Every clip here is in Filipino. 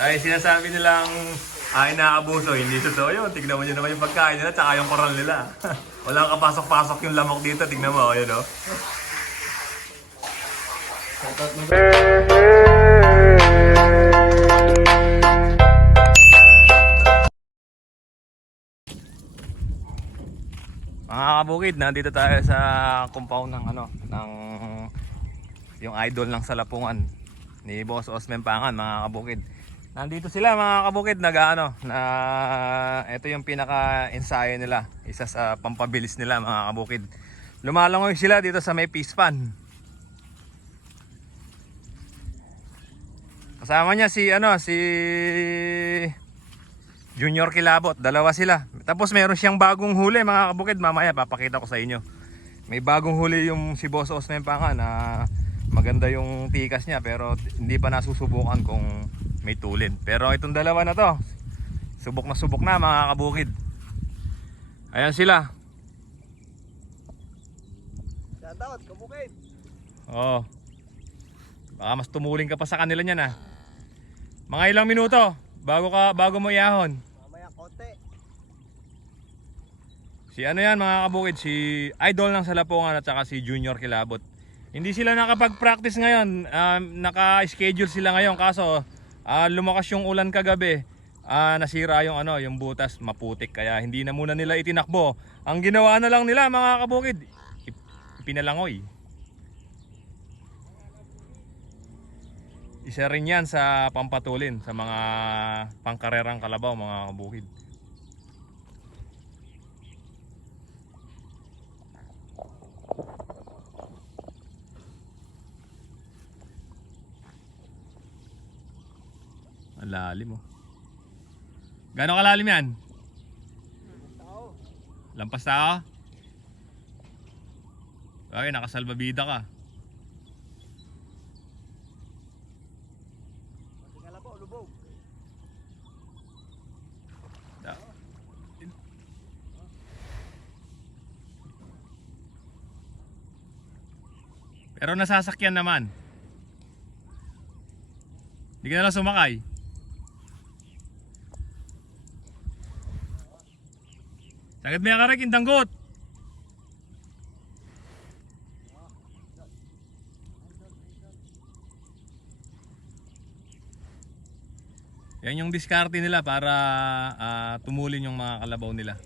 Ay, sinasabi nilang ay inaabuso, hindi totoo yun. Tignan mo nyo naman yung pagkain nila, tsaka yung koral nila. Walang kapasok-pasok yung lamok dito, tignan mo, yun o. Mga kabukid, nandito tayo sa compound ng ano, ng yung idol ng Salapungan ni Boss Osman Pangan, mga kabukid. Nandito sila mga kabukid, nag ano, na ito yung pinaka ensayo nila, isa sa pampabilis nila mga kabukid. Lumalangoy sila dito sa may pispan. Kasama niya si ano, si Junior Kilabot, dalawa sila. Tapos meron siyang bagong huli mga kabukid, mamaya papakita ko sa inyo. May bagong huli yung si Boss Osman Pangan na maganda yung tikas niya pero hindi pa nasusubukan kung may tulin. Pero itong dalawa na to, subok na subok na mga kabukid. Ayan sila. Shoutout, kabukid. Oo. Baka mas tumuling ka pa sa kanila niyan ah. Mga ilang minuto bago ka bago mo iahon. Mamaya konti. Si ano yan mga kabukid, si Idol ng Salapungan at saka si Junior Kilabot. Hindi sila nakapag-practice ngayon, um, naka-schedule sila ngayon kaso ah, lumakas yung ulan kagabi. Ah, nasira yung ano, yung butas maputik kaya hindi na muna nila itinakbo. Ang ginawa na lang nila mga kabukid, ipinalangoy. Isa rin yan sa pampatulin sa mga pangkarerang kalabaw mga kabukid. Lalim oh. Gano'ng kalalim yan? Lampas tao? Okay, nakasalbabida ka. Pero nasasakyan naman. Hindi ka na lang sumakay. Sagad mo yung karik, indanggot. Yan yung diskarte nila para ah, tumulin yung mga kalabaw nila.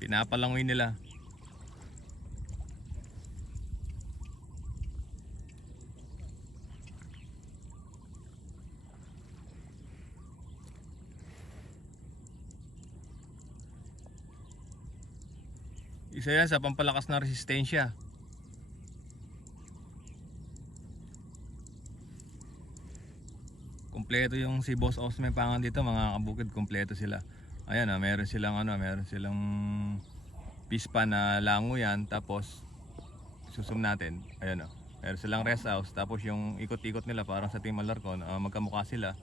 Pinapalangoy nila. Isa yan sa pampalakas ng resistensya. Kompleto yung si Boss Osman Pangan dito, mga kabukid, kompleto sila. Ayan ah, meron silang ano, meron silang pispa na lango yan, tapos susum natin. Ayan oh. Meron silang rest house, tapos yung ikot-ikot nila parang sa Team Alarcon, ah, magkamukha sila.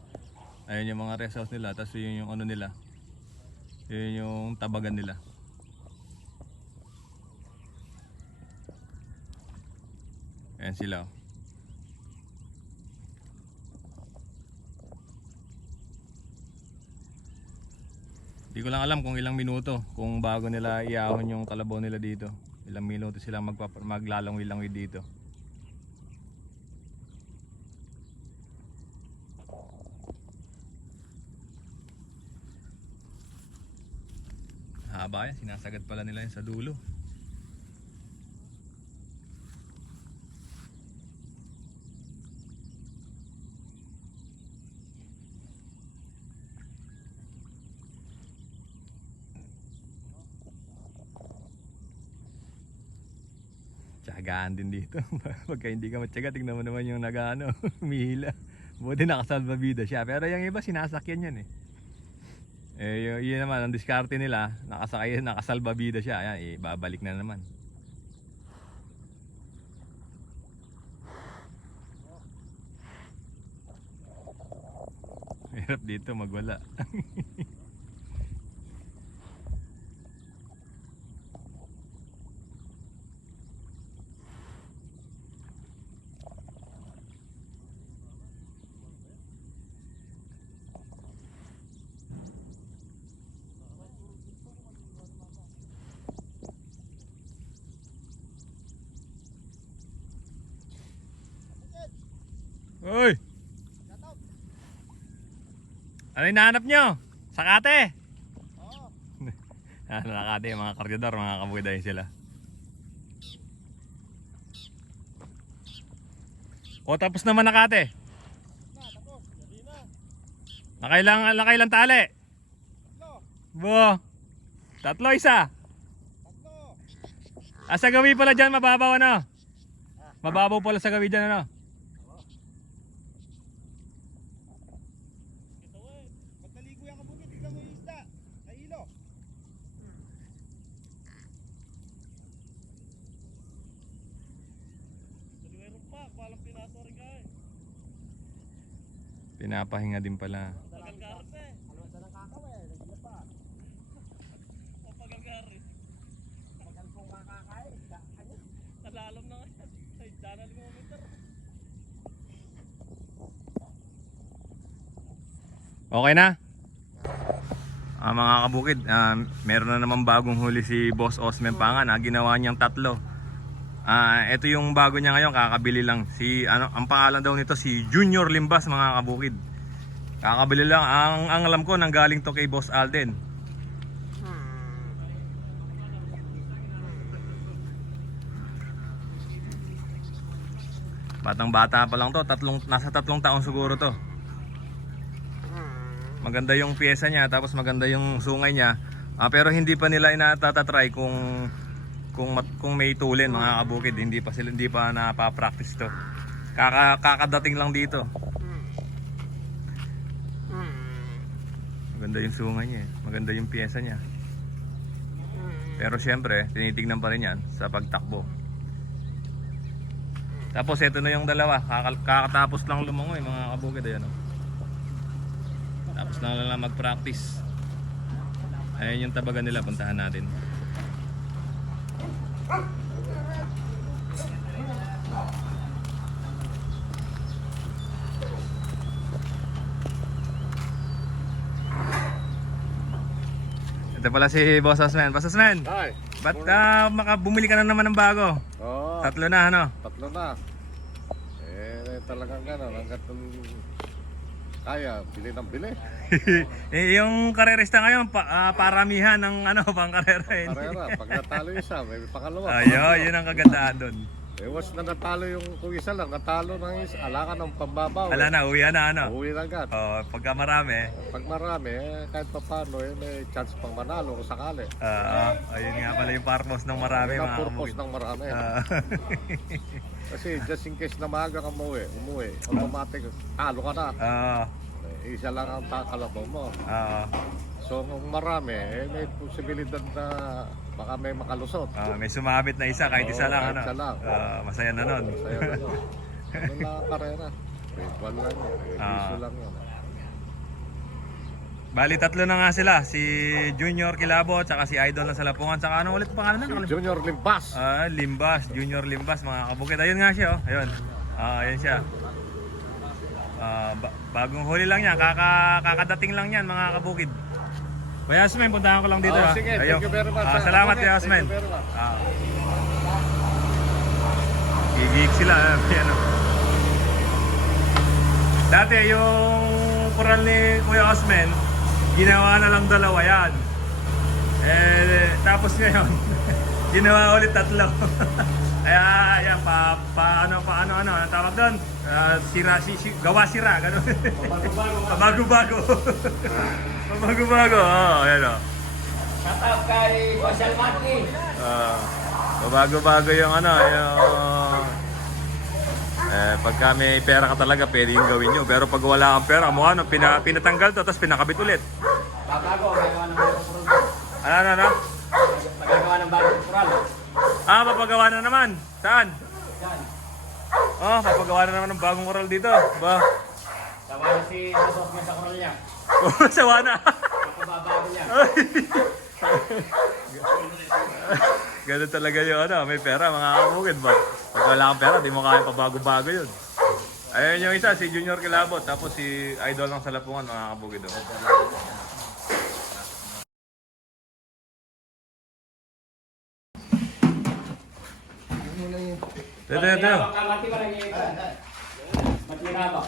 Ayan yung mga rest house nila, tapos yun yung ano nila. Yun yung tabagan nila. Ayan sila oh. Hindi ko lang alam kung ilang minuto kung bago nila iahon yung kalabaw nila dito. Ilang minuto magpapa- maglalangoy-langoy dito. Haba yan, sinasagad pala nila yan sa dulo. Tiyagaan din dito. Pagka hindi ka matyaga, tingnan mo naman yung nag-ano, humihila. Buti nakasalbabida siya. Pero yung iba, sinasakyan yan eh. Eh, yun, yun naman, ang diskarte nila, nakasakay, nakasalbabida siya. Ayan, eh, babalik na naman. Hirap dito magwala. Uy! Ano hinahanap nyo? Sakate! Oo. Ano nakate, mga karyador, mga kabukiday sila. O tapos naman nakate. Nakailang, nakailang tali. Tatlo. Bo. Tatlo isa. Tatlo. Ah, sa gawi pala dyan, mababaw ano? Mababaw pala sa gawi dyan ano? Ito eh. Pag naligo yan kabukid, tignan mo yung isda. Sa ilo. Meron pa, walang pinaso rin ka eh. Pinapahinga din pala. Pagalgarte. Ano sa nang kakawin? Nagila pa. O pagalgarte. Pagal kong kakakain. Kanya. Nalalam na nga. Ay, dana kilometer. Okay na? Ah, mga kabukid, ah, meron na naman bagong huli si Boss Osman Pangan. Ah, ginawa niyang tatlo. Ah, ito yung bago niya ngayon, kakabili lang. Si ano, ang pangalan daw nito si Junior Limbas mga kabukid. Kakabili lang. Ang ang alam ko nang galing to kay Boss Alden. Batang bata pa lang to, tatlong nasa tatlong taon siguro to. Maganda yung pyesa niya tapos maganda yung sungay niya. Ah, pero hindi pa nila inatatatry kung kung mat, kung may tulin mga kabukid, hindi pa sila hindi pa napapractice to. Kaka, kakadating lang dito. Maganda yung sungay niya, eh. maganda yung pyesa niya. Pero syempre, tinitingnan pa rin yan sa pagtakbo. Tapos ito na yung dalawa, kakatapos lang lumangoy mga kabukid ayan oh. Tapos lang lang mag-practice. Ayun yung tabagan nila, puntahan natin. Ito pala si Boss Osman. Boss Osman, Ay, ba't ah, maka bumili ka na naman ng bago? oo, Tatlo na ano? tatlo na. Eh, talagang gano'n, hanggat kaya, bili ng bili. eh, yung karerista ngayon, pa, ah, paramihan ng ano, pang karera. eh. Karera, pag natalo yung isa, may pangalawa. Ayun, yun ang kagandahan doon. Eh, once na natalo yung kung isa lang, natalo ng isa, ala ka ng pambabaw. Wala na, uwi na ano. Uwi na agad. Oh, pagka marami, Pag marami, eh, kahit pa paano, eh, may chance pang manalo kung sakali. ah, ayun nga pala yung purpose ng marami Yun ang purpose ng marami. Ah, Kasi just in case na maaga ka umuwi, umuwi, automatic, talo ka na. ah, Eh, isa lang ang takalabaw mo. ah, So kung marami, eh, may posibilidad na baka may makalusot. ah, may sumabit na isa, kahit isa Oo, lang. kahit Ano. isa lang. Ah, masaya na nun. Sa'yo na yun. Ano na ang karera? Grade 1 lang yun. Eh, Ah. lang yun. Bali, tatlo na nga sila. Si Junior Kilabo, tsaka si Idol ng Salapungan, tsaka ano ulit pangalan na? Si Junior Limbas. Ah, Limbas, Junior Limbas mga kabukid. Ayun nga siya, oh. Ayun. Ah, ayun siya. Ah, ba- bagong huli lang yan, kaka kakadating lang yan mga kabukid. Kuya Asmen, puntahan ko lang dito. Oh, sige, thank you very much. Ah, ah. salamat Okay, Kuya Asmen. Thank you very much. Ah. Gigig sila. ah, Yan, oh. Dati yung kural ni Kuya Osman, ginawa na lang dalawa yan. Eh, tapos ngayon, ginawa ulit tatlo. Kaya, yan, pa, pa, ano, pa, ano, ano, ano tawag doon? Ah, sira, si, si, gawa sira, gano'n. Bago-bago. Bago-bago, oo, yan o. Shoutout kay Marshall Martin. Ah, bago-bago yung ano, yung... Eh, pagka may pera ka talaga, pwede yung gawin nyo. Pero pag wala kang pera, mukha no, pina, pinatanggal to, tapos pinakabit ulit. Babago, gagawa ng bagong kural. Ano, ano, ano? Magagawa ng bagong kural. Ah, papagawa na naman. Saan? Oh, papagawa na naman ng bagong koral dito. Ba? Tawa na si Boss niya sa kural niya. Oh, sawa na. Papabago niya. Ganun talaga yung ano, may pera, mga kamukid ba? Pag wala kang pera, di mo kaya pabago-bago yun. Ayun yung isa, si Junior Kilabot, tapos si Idol ng Salapungan, mga kabukid. Oh. Ba't ginagawa?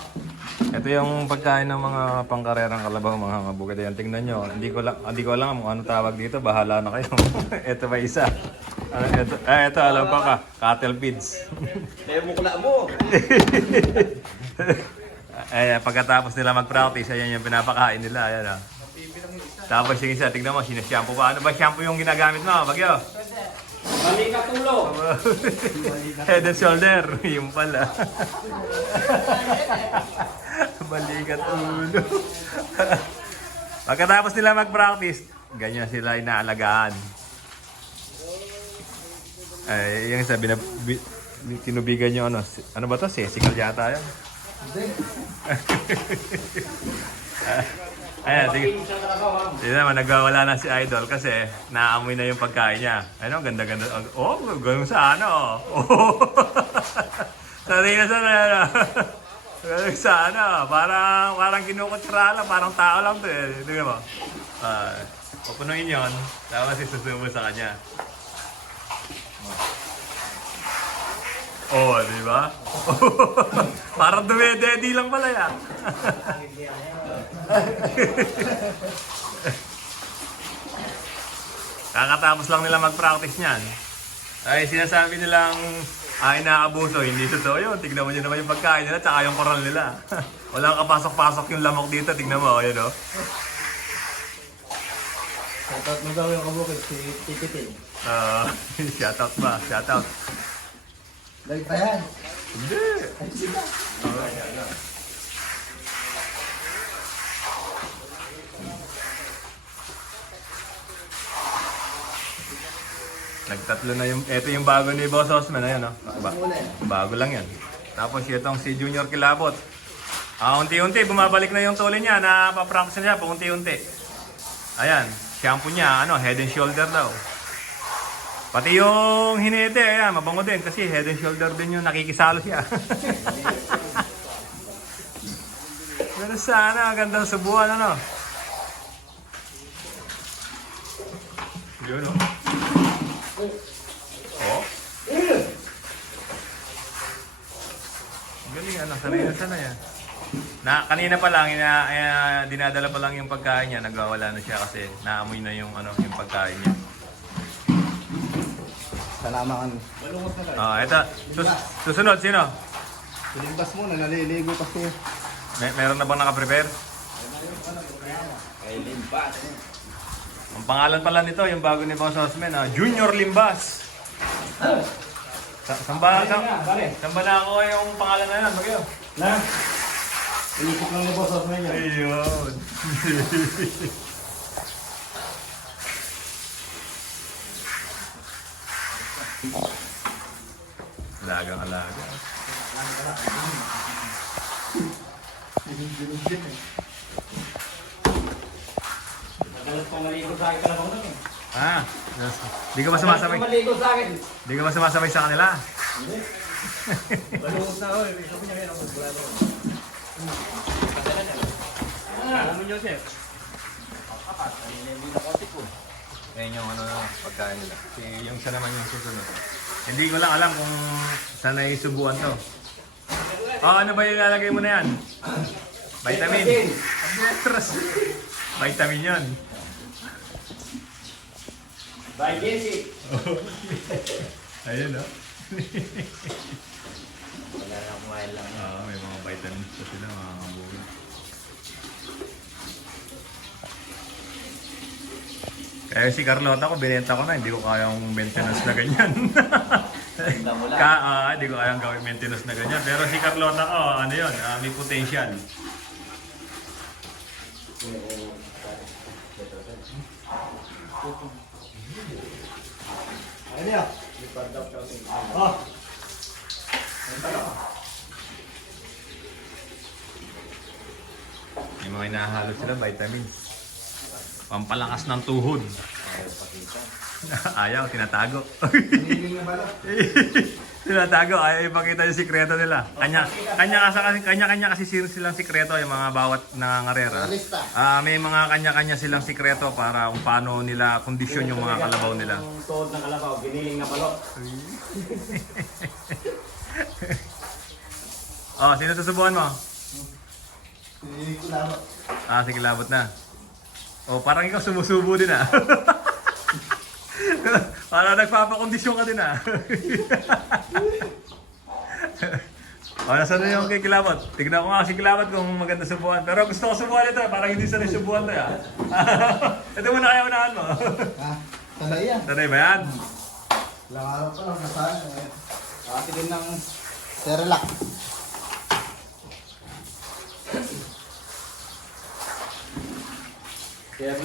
Ito yung pagkain ng mga pangkarerang kalabaw mga kabukid. Ayan, tingnan nyo. Hindi ko, lang, hindi ko alam kung ano tawag dito. Bahala na kayo. ito pa isa. Ano, ito, ah, ito alam ko ka. Cattle feeds. Kaya mo kula mo. Ayan, pagkatapos nila mag-practice, ayan yung pinapakain nila. Ayan, ah. Tapos yung isa, tingnan mo, sinashampoo pa. Ano ba shampoo yung ginagamit mo? Bagyo? Mali ka tulo. Head and shoulder. Yung pala. Balikat ulo. Pagkatapos nila mag-practice, ganyan sila inaalagaan. Ay, yung sabi na bi, bi- tinubigan yung ano, ano ba to? Sesical yata yun. Ayan, sige. Hindi naman, nagwawala na si Idol kasi naamoy na yung pagkain niya. Ano, ganda-ganda. Oh, ganun sa ano. Oh. sanay na sanay na. Ganun sa ano. Parang, parang kinukutsara lang. Parang tao lang to eh. Tingnan mo. Ah, pupunuin yun. Tapos isusubo sa kanya. Oh, di ba? parang dumededi lang pala yan. Kakatapos lang nila mag-practice niyan. Ay sinasabi nilang ay inaabuso, hindi totoo yun. Tignan mo nyo naman yung pagkain nila tsaka yung koral nila. Walang kapasok-pasok yung lamok dito. Tignan mo, yun o. Shoutout mo daw yung kabukid si Tikitin. Uh, shoutout ba? Shoutout. Live pa yan. Hindi. Ay, sila. Nagtatlo na yung, ito yung bago ni Boss Osman, ayan o. Ba- Muna yan. bago lang yan. Tapos itong si Junior Kilabot. Ah, unti-unti, bumabalik na yung tuloy niya, na papractice na siya, paunti-unti. Ayan, shampoo niya, ano, head and shoulder daw. Pati yung hinete, ayan, mabango din kasi head and shoulder din yung nakikisalo siya. Pero sana, gandang subuan, ano. Yun, oh. Oh. Galing ano, sanay na sanay ah. Na, kanina pa lang, ina, eh, dinadala pa lang yung pagkain niya, nagwawala na siya kasi naamoy na yung, ano, yung pagkain niya. Salamat. Malungkot na Ah, ito. Sus, susunod, sino? Silimbas mo na naliligo kasi. May, meron na bang nakaprepare? Ay, limbas. Ang pangalan pala nito, yung bago ni Boss Osman, ah, Junior Limbas. Sa, samba, sa, samba na ako yung pangalan na yan, bagyo. Na? Inisip lang ni Boss Osman yun. Ayun. Alaga. Madalas pang maligo sa akin talaga nun eh. Ah, di ka ba sumasabay? Pang maligo sa akin. Di ka ba sumasabay sa kanila? Malungkot na ako. eh. Sabi niya kaya ako. Wala na. Alam mo, Joseph. Yan yung ano, pagkain nila. Yung isa naman yung susunod. Hindi ko lang alam kung saan na isubuan to. Oh, ano ba yung ilalagay mo na yan? Vitamin. Vitamin yun. By Jesse. Ayun, no? Wala na kumain lang. Oo, may mga vitamins pa sila, mga kabukid. Kaya si Carlota ko, binenta ko na, hindi ko kayang maintenance na ganyan. Ka, ah, hindi ko kayang gawin maintenance na ganyan. Pero si Carlota ko, ano yun, ah, may potential. Ano niya? Oh. May mga inahalo sila, vitamins. Pampalakas ng tuhod. Ayaw, tinatago. Tinatago, ayaw ipakita yung sikreto nila. Kanya, kanya, kasi, kanya, kanya kasi silang sikreto yung mga bawat nangangarera. Ah, may mga kanya-kanya silang sikreto para kung paano nila kondisyon yung mga kalabaw nila. Tuhod ng kalabaw, giniling na balot. Oh, sino susubukan mo? Si Kulamo. Ah, sige, labot na. Oh, parang ikaw sumusubo din ah. parang nagpapakondisyon ka din ah. oh, nasa na yung kay Kilabot? Tignan ko nga si Kilabot kung maganda subuhan. Pero gusto ko subuhan ito, eh. parang hindi sanay subuhan to ah. ito muna kaya unahan mo. Ha? Sanay yan. sanay ba yan? Ilang araw pa lang nasaan. Ate din ng Cerelac. Kaya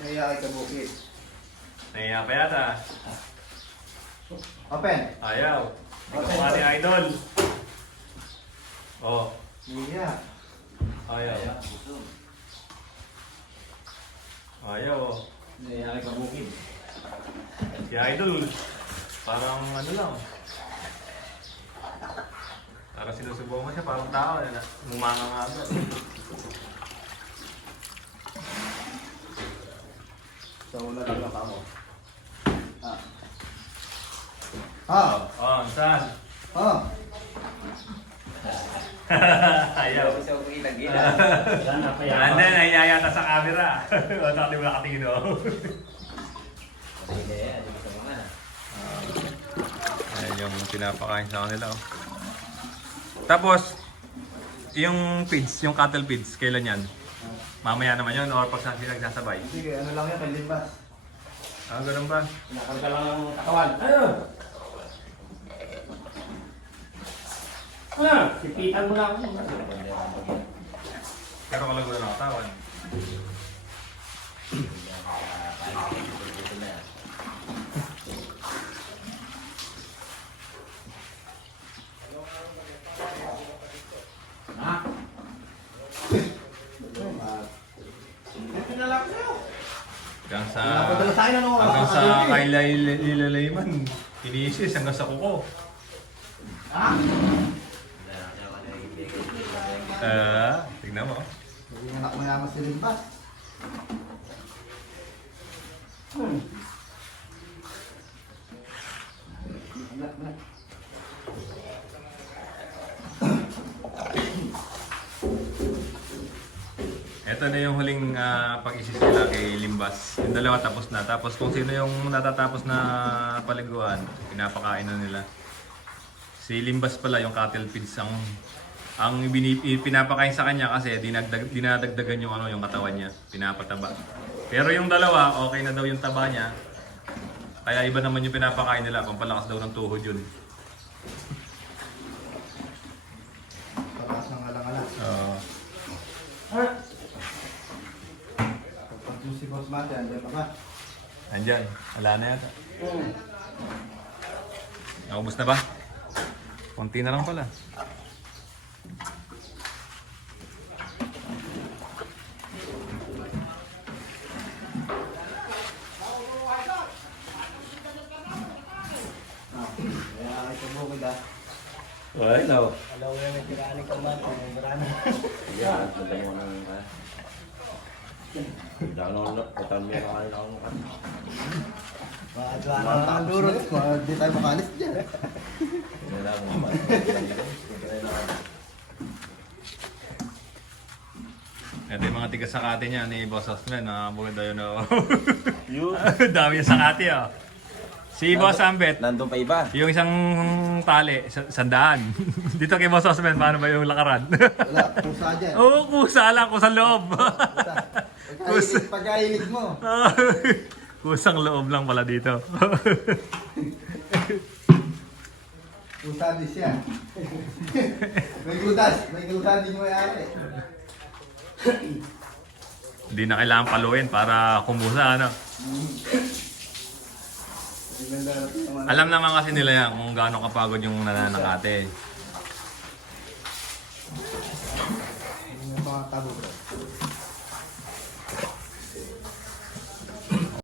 Naiya ka bukid. Nahiya pa yata. Open. Ayaw. Ikaw nga ni Idol. Oh, Naiya. ayaw. Ayaw oh. Ka bukid. Si Idol, parang ano lang. Parang sinusubukan mo siya, parang tao. Yan, Mumanga nga agad. Sa una lang ako. Ah. Ah. Oh, saan? Ah. Ayaw. Wala na pa yan. And then, nahiyayata sa camera. o, saka di mo nakatingin oh. Ayan yung pinapakain sa kanila oh. Tapos, yung feeds, yung cattle feeds, kailan yan? Mamaya naman yun or pag sila nagsasabay? Sige, ano lang yan, panlipas. Ah, ganun ba? Nakarga lang ang katawan. Ano? Ah, sipitan mo ako. Pero kalago na lang katawan. Ha? Ito na lang sa'yo. Hanggang sa... Akin ano? Hanggang sa nakakagabi. kaila ilalayman. Iniisis hanggang sa kuko. Ha? Ah, tignan mo. Yung anak mo naman si Limpas. Hmm. Ito na yung huling ah, pag-isis nila kay Limbas. Yung dalawa tapos na. Tapos kung sino yung natatapos na paliguan, pinapakain na nila. Si Limbas pala yung cattle feeds ang ang pinapakain sa kanya kasi dinagdag, dinadagdagan yung ano yung katawan niya, pinapataba. Pero yung dalawa, okay na daw yung taba niya. Kaya iba naman yung pinapakain nila, pampalakas daw ng tuhod yun. Pataas ng alang-alang. Oo. Yung Boss Mate, andyan pa ba? Andyan, wala na yata. Naubos na ba? Konti na lang pala. Kaya ito mo ko da. Wala na. Alaw yan ang tiraan ng kamata. Marami. Yan, madali mo nang ha. Dano na, patan mo yung kanila akong Maadwa na ang durot. Hindi tayo makalis dyan. Ito yung mga tiga sakate niya ni Boss Osman. Nakabukid tayo na. Dami yung sakate oh. Si Boss Ambet, Nandun pa iba. yung isang tali, sa- sandaan. Dito kay Boss Osman, paano ba yung lakaran? Wala, pusa dyan. Oo, kusa lang, kusang loob. Pagkahilig, pagkahilig mo. kusang loob lang pala dito. Pusa din siya. may gudas. May gudas din mo yari. Hindi na kailangan paluin para kumusa, ano. Alam naman kasi nila yan kung gaano kapagod yung nananakate. Mga tabo.